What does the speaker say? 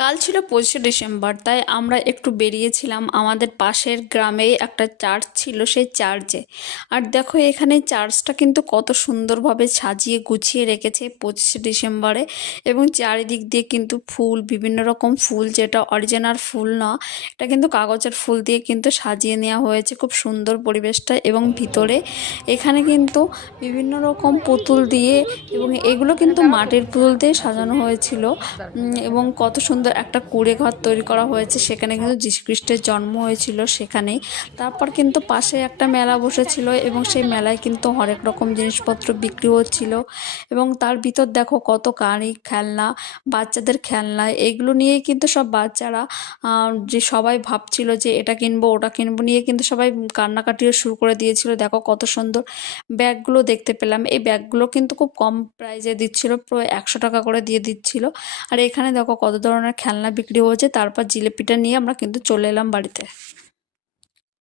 কাল ছিল 25শে ডিসেম্বর, তাই আমরা একটু বেরিয়েছিলাম আমাদের পাশের গ্রামেই একটা চার্চ ছিল সেই চার্চে। আর দেখো এখানে চার্চটা কিন্তু কত সুন্দরভাবে সাজিয়ে গুছিয়ে রেখেছে 25শে ডিসেম্বরে। এবং চারিদিক দিয়ে কিন্তু ফুল, বিভিন্ন রকম ফুল, যেটা অরিজিনাল ফুল না, এটা কিন্তু কাগজের ফুল দিয়ে কিন্তু সাজিয়ে নেওয়া হয়েছে। খুব সুন্দর পরিবেশটা। এবং ভিতরে এখানে কিন্তু বিভিন্ন রকম পুতুল দিয়ে, এবং এগুলো কিন্তু মাটির পুতুল দিয়ে সাজানো হয়েছিল। এবং কত সুন্দর একটা কুঁড়ে ঘর তৈরি করা হয়েছে, সেখানে কিন্তু যীশুখ্রিস্টের জন্ম হয়েছিল সেখানেই। তারপর কিন্তু পাশে একটা মেলা বসেছিল, এবং সেই মেলায় কিন্তু হরেক রকম জিনিসপত্র বিক্রি হচ্ছিল। এবং তার ভিতর দেখো কত গাড়ি, খেলনা, বাচ্চাদের খেলনা, এগুলো নিয়েই কিন্তু সব বাচ্চারা যে সবাই ভাবছিল যে এটা কিনবো ওটা কিনবো নিয়ে কিন্তু সবাই কান্নাকাটিও শুরু করে দিয়েছিল। দেখো কত সুন্দর ব্যাগগুলো দেখতে পেলাম। এই ব্যাগগুলো কিন্তু খুব কম প্রাইজে দিচ্ছিল, প্রায় 100 টাকা করে দিয়ে দিচ্ছিল। আর এখানে দেখো কত ধরনের খেলনা বিক্রি হয়েছে। তারপর জিলিপিটা নিয়ে আমরা কিন্তু চলে এলাম বাড়িতে।